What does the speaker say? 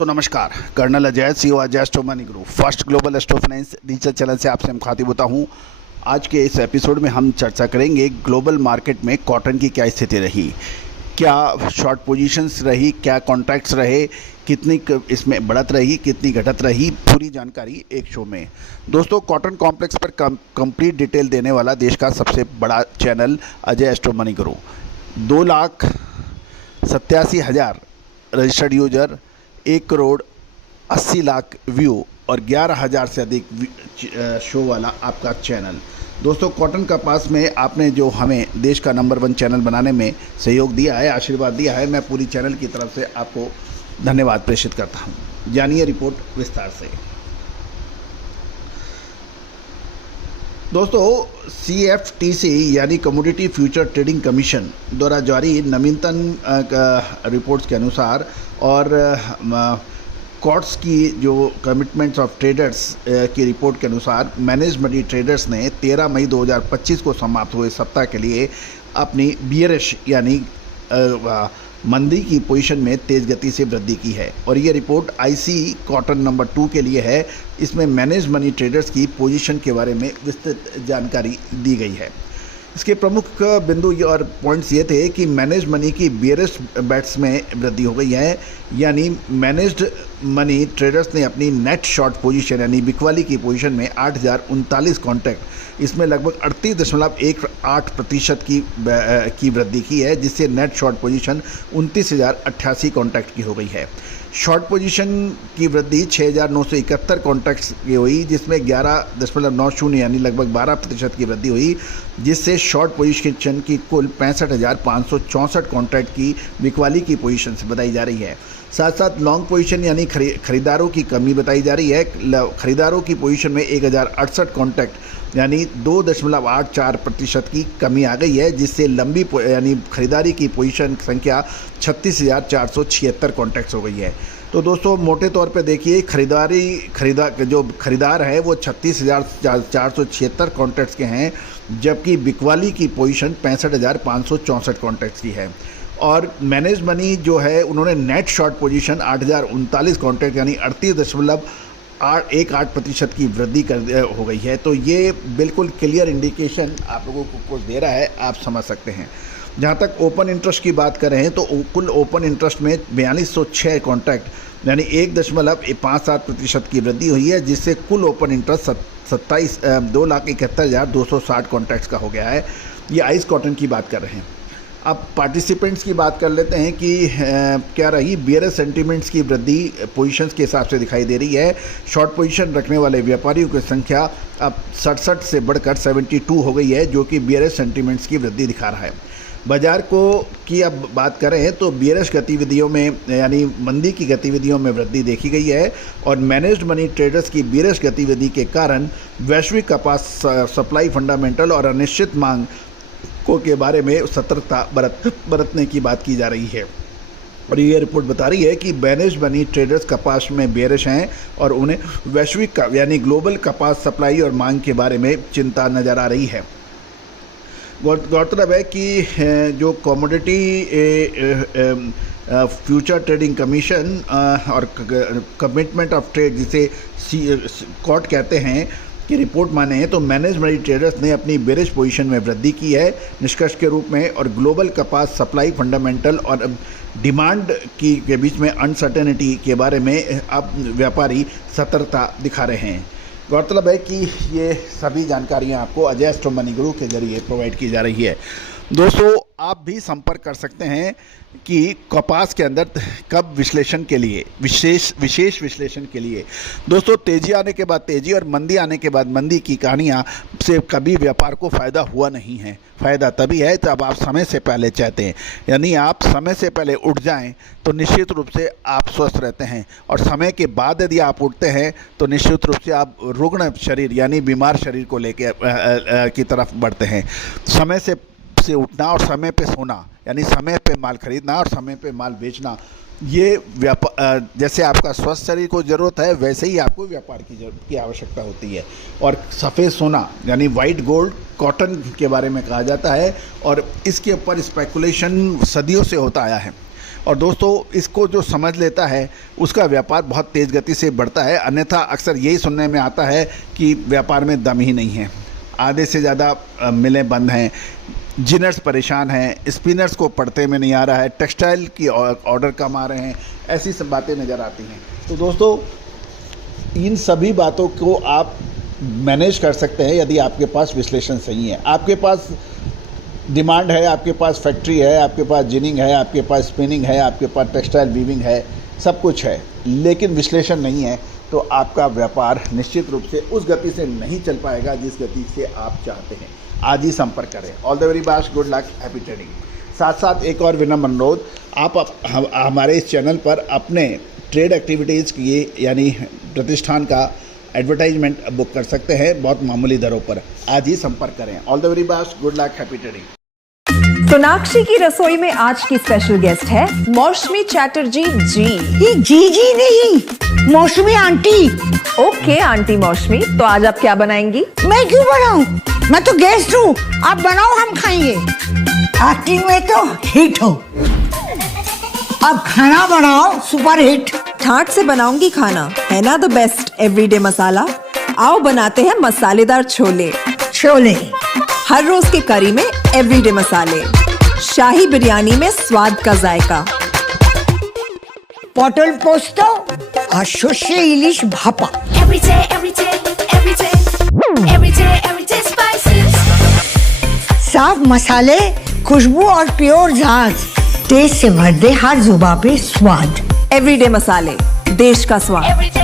तो नमस्कार, colonel Ajay CO Ajay astro money group first global astro finance digital channel से आपसे मुखातिब होता हूं। आज के इस एपिसोड में हम चर्चा करेंगे ग्लोबल मार्केट में कॉटन की क्या स्थिति रही, क्या शॉर्ट पोजीशंस रही, क्या कॉन्ट्रैक्ट्स रहे, कितनी इसमें बढ़त रही, कितनी घटत रही, पूरी जानकारी एक शो में। दोस्तों, कॉटन कॉम्प्लेक्स पर कंप्लीट डिटेल देने वाला देश का सबसे बड़ा channel Ajay astro money group. 2,87,000 registered user, 1,80,00,000 view और 11,000 से अधिक शो वाला आपका चैनल। दोस्तों, कॉटन कपास में आपने जो हमें देश का नंबर 1 चैनल बनाने में सहयोग दिया है, आशीर्वाद दिया है, मैं पूरी चैनल की तरफ से आपको धन्यवाद प्रेषित करता हूं। जानिए रिपोर्ट विस्तार से। दोस्तों, CFTC यानी कमोडिटी फ्यूचर ट्रेडिंग कमीशन द्वारा जारी नवीनतम रिपोर्ट्स के अनुसार और कॉट्स की जो कमिटमेंट्स ऑफ ट्रेडर्स की रिपोर्ट के अनुसार मैनेज मनी ट्रेडर्स ने 13 मई 2025 को समाप्त हुए सप्ताह के लिए अपनी बियरिश यानी मंदी की पोजीशन में तेज़ गति से वृद्धि की है। और ये रिपोर्ट IC कॉटन नंबर 2 के लिए है। इसमें मैनेज मनी ट्रेडर्स की पोजीशन के बारे में विस्तृत जानकारी दी गई है। इसके प्रमुख बिंदु और पॉइंट्स ये थे कि मैनेज मनी की बियरिश बेट्स में वृद्धि हो गई है, यानी मैनेज्ड मनी ट्रेडर्स ने अपनी नेट शॉर्ट पोजीशन यानी बिकवाली की पोजीशन में 8,039 कॉन्ट्रैक्ट, इसमें लगभग 38.18% की वृद्धि की है, जिससे नेट शॉर्ट पोजीशन 29,088 कॉन्ट्रैक्ट की हो गई है। शॉर्ट पोजीशन की वृद्धि 6,971 कॉन्ट्रैक्ट्स की हुई, जिसमें 11.90 यानी लगभग 12% की वृद्धि हुई, जिससे शॉर्ट पोजीशन की कुल 65,564 कॉन्ट्रैक्ट की बिकवाली की पोजीशन से बताई जा रही है। साथ साथ लॉन्ग पोजीशन यानी खरीदारों की कमी बताई जा रही है। खरीदारों की पोजीशन में 1,068 कॉन्ट्रैक्ट यानी 2.84% की कमी आ गई है, जिससे लंबी यानी खरीदारी की पोजीशन संख्या 36,476 कॉन्ट्रैक्ट्स हो गई है। तो दोस्तों, मोटे तौर पे देखिए, जो खरीदार है वो 36,476 कॉन्ट्रैक्ट्स के हैं, जबकि बिकवाली की पोजीशन 65,564 कॉन्ट्रैक्ट्स की है। और मैनेज मनी जो है उन्होंने नेट शॉर्ट पोजीशन 8,039 कॉन्ट्रैक्ट यानी 38.18% की वृद्धि हो गई है। तो ये बिल्कुल क्लियर इंडिकेशन आप लोगों को कुछ दे रहा है, आप समझ सकते हैं। जहाँ तक ओपन इंटरेस्ट की बात कर रहे हैं तो कुल ओपन इंटरेस्ट में 4206 कॉन्ट्रैक्ट यानी 1.57% की वृद्धि हुई है, जिससे कुल ओपन इंटरेस्ट 2,71,260 कॉन्ट्रैक्ट्स का हो गया है। ये आइस कॉटन की बात कर रहे हैं। अब पार्टिसिपेंट्स की बात कर लेते हैं कि क्या रही। बियरस सेंटीमेंट्स की वृद्धि पोजीशंस के हिसाब से दिखाई दे रही है। शॉर्ट पोजीशन रखने वाले व्यापारियों की संख्या अब 67 से बढ़कर 72 हो गई है, जो कि बियरस सेंटीमेंट्स की वृद्धि दिखा रहा है। बाजार को की अब बात करें तो बियरस गतिविधियों में यानी मंदी की गतिविधियों में वृद्धि देखी गई है, और मैनेज्ड मनी ट्रेडर्स की बियरस गतिविधि के कारण वैश्विक कपास सप्लाई फंडामेंटल और अनिश्चित मांग के बारे में सतर्कता बरतने की बात की जा रही है। और ये रिपोर्ट बता रही है कि मैनेज मनी ट्रेडर्स कपास में बेरिश हैं और उन्हें वैश्विक यानी ग्लोबल कपास सप्लाई और मांग के बारे में चिंता नज़र आ रही है। गौरतलब है कि जो कमोडिटी फ्यूचर ट्रेडिंग कमीशन और कमिटमेंट ऑफ ट्रेड जिसे कॉट कहते हैं की रिपोर्ट माने तो मैनेज मनी ट्रेडर्स ने अपनी बेरिश पोजीशन में वृद्धि की है निष्कर्ष के रूप में, और ग्लोबल कपास सप्लाई फंडामेंटल और डिमांड के बीच में अनसर्टेनिटी के बारे में अब व्यापारी सतर्कता दिखा रहे हैं। गौरतलब है कि ये सभी जानकारियां आपको अजय एस्ट्रो मनी ग्रुप के जरिए प्रोवाइड की जा रही है। दोस्तों, आप भी संपर्क कर सकते हैं कि कपास के अंदर कब विश्लेषण के लिए विशेष विश्लेषण के लिए। दोस्तों, तेज़ी आने के बाद तेज़ी और मंदी आने के बाद मंदी की कहानियाँ से कभी व्यापार को फ़ायदा हुआ नहीं है। फ़ायदा तभी है जब आप समय से पहले चाहते हैं, यानी आप समय से पहले उठ जाएं तो निश्चित रूप से आप स्वस्थ रहते हैं, और समय के बाद यदि आप उठते हैं तो निश्चित रूप से आप रुग्ण शरीर यानी बीमार शरीर को लेकर की तरफ बढ़ते हैं। समय से उठना और समय पे सोना यानी समय पे माल खरीदना और समय पे माल बेचना, ये व्यापार जैसे आपका स्वस्थ शरीर को ज़रूरत है वैसे ही आपको व्यापार की आवश्यकता होती है। और सफ़ेद सोना यानी वाइट गोल्ड कॉटन के बारे में कहा जाता है, और इसके ऊपर स्पेकुलेशन सदियों से होता आया है। और दोस्तों इसको जो समझ लेता है उसका व्यापार बहुत तेज़ गति से बढ़ता है, अन्यथा अक्सर यही सुनने में आता है कि व्यापार में दम ही नहीं है, आधे से ज़्यादा मिलें बंद हैं, जिनर्स परेशान हैं, स्पिनर्स को पढ़ते में नहीं आ रहा है, टेक्सटाइल की ऑर्डर कम आ रहे हैं, ऐसी सब बातें नज़र आती हैं। तो दोस्तों इन सभी बातों को आप मैनेज कर सकते हैं यदि आपके पास विश्लेषण सही है। आपके पास डिमांड है, आपके पास फैक्ट्री है, आपके पास जिनिंग है, आपके पास स्पिनिंग है, आपके पास टेक्सटाइल वीविंग है, सब कुछ है, लेकिन विश्लेषण नहीं है तो आपका व्यापार निश्चित रूप से उस गति से नहीं चल पाएगा जिस गति से आप चाहते हैं। आज ही संपर्क करें। All the very best, good luck, happy trading. साथ साथ एक और विनम्र अनुरोध, आप हमारे इस चैनल पर अपने ट्रेड एक्टिविटीज़ की यानी प्रतिष्ठान का एडवर्टाइजमेंट बुक कर सकते हैं बहुत मामूली दरों पर। आज ही संपर्क करें। All the very best, good luck, happy trading. Sonakshi की रसोई में आज की स्पेशल गेस्ट है मौसमी चैटर्जी जी। ये जी नहीं, मौसमी आंटी। ओके आंटी मौसमी, तो आज आप क्या बनाएंगी? मैं क्यों बनाऊं? मैं तो गेस्ट हूँ, आप बनाओ, हम खाएंगे। एक्टिंग में तो हिट हो, अब खाना बनाओ सुपर हिट। ठाट से बनाऊंगी खाना, है ना द बेस्ट एवरीडे मसाला। आओ बनाते हैं मसालेदार छोले। छोले हर रोज की करी में एवरीडे मसाले, शाही बिरयानी में स्वाद का जायका। पटल पोस्तो और शस्य इलिश भापा। everyday spices. साफ मसाले, खुशबू और प्योर झाग, टेस्ट से भर दे हर जुबान पे स्वाद। एवरीडे मसाले, देश का स्वाद।